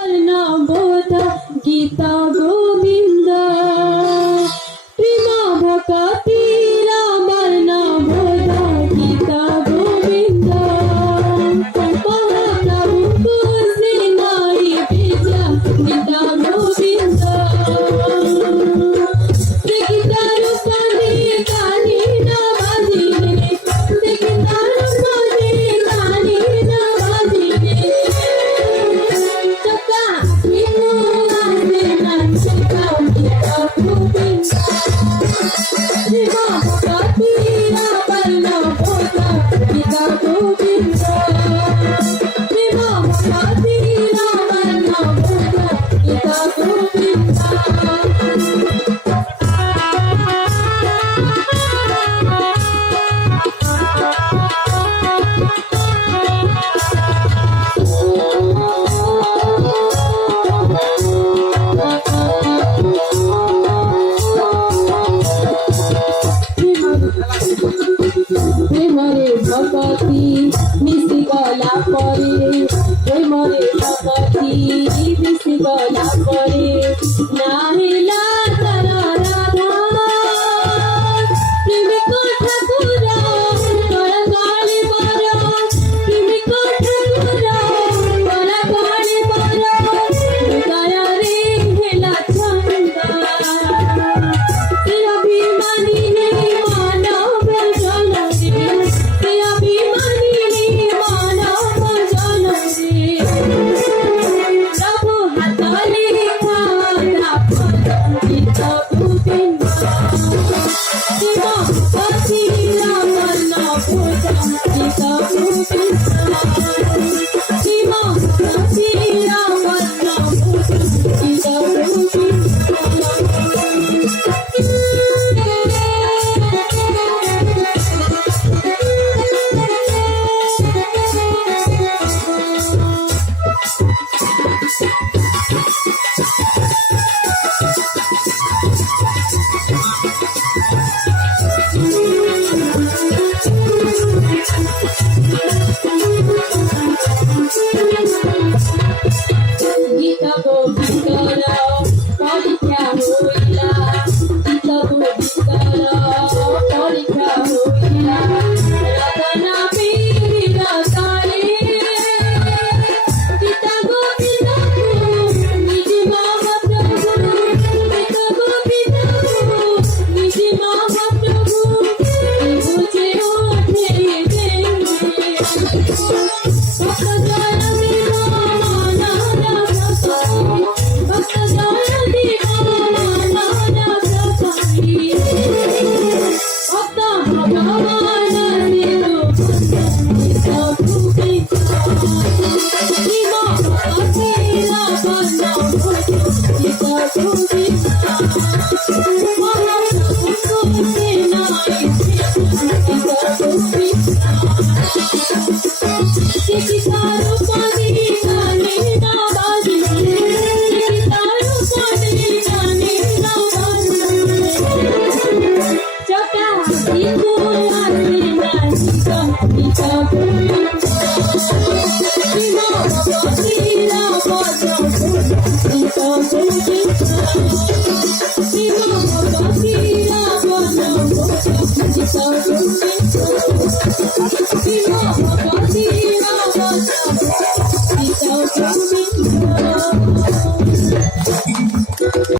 বোধ গীতা গোবিন্দ প্রেমা ভকতি রামার নাম বোধ গীতা গোবিন্দ মহাপ্রভু খুশি নাই বিজা গীতা গোবিন্দ গীতার উপরে গানি না বাজিলে গীতার উপরে গানি না বাজিলে চকা হিমু আসে না চকা গীতা গোবিন্দ প্রেমা ভকতি রামার নাম বোধ গীতা গোবিন্দ প্রেমা ভকতি রামার নাম বোধ গীতা গোবিন্দ প্রেমরে ভকতি মিশি গলা পরে প্রেমরে ভকতি মিশি গলা পরে নাহিলা তার রাধা প্রেমিক ঠাকুর তোরা গালি বর প্রেমিক ঠাকুর তোরা গালি বর দয়ারে হেলা ছন্দা অভিমানী মানব জনরে অভিমানী মানব জনরে প্রভু হাতলে খানা গীত গোবিন্দ শিব পতি রামর নাম গীত গোবিন্দ শিব পতি রামর নাম গীত গোবিন্দ গীতা গোবিন্দর পরীক্ষা হইলা গীতা গোবিন্দর পরীক্ষা হইলা রাধনা পীর কালে গীতা গোবিন্দ নিজ মহাপ্রভু গীতা গোবিন্দ নিজ মহাপ্রভু বুঝে ওঠে ভক্ত জয় দিব ভক্ত জয় দিব ভক্ত ভগবান দেব গীত গোবিন্দ শিব ভক্তি রাবণ গীত গোবিন্দ মহাপ্রভু খুশি নাই গীত গোবিন্দ গীতার উপরে গানে না বাজিলে গীতার উপরে গানে না বাজিলে চকা হিন্দু আসে না গীত গোবিন্দ শিব ভক্তি রাবণ গীত গোবিন্দ শিব ভক্তি রাবণ গীত গোবিন্দ শিব ভক্তি রাবণ গীত গোবিন্দ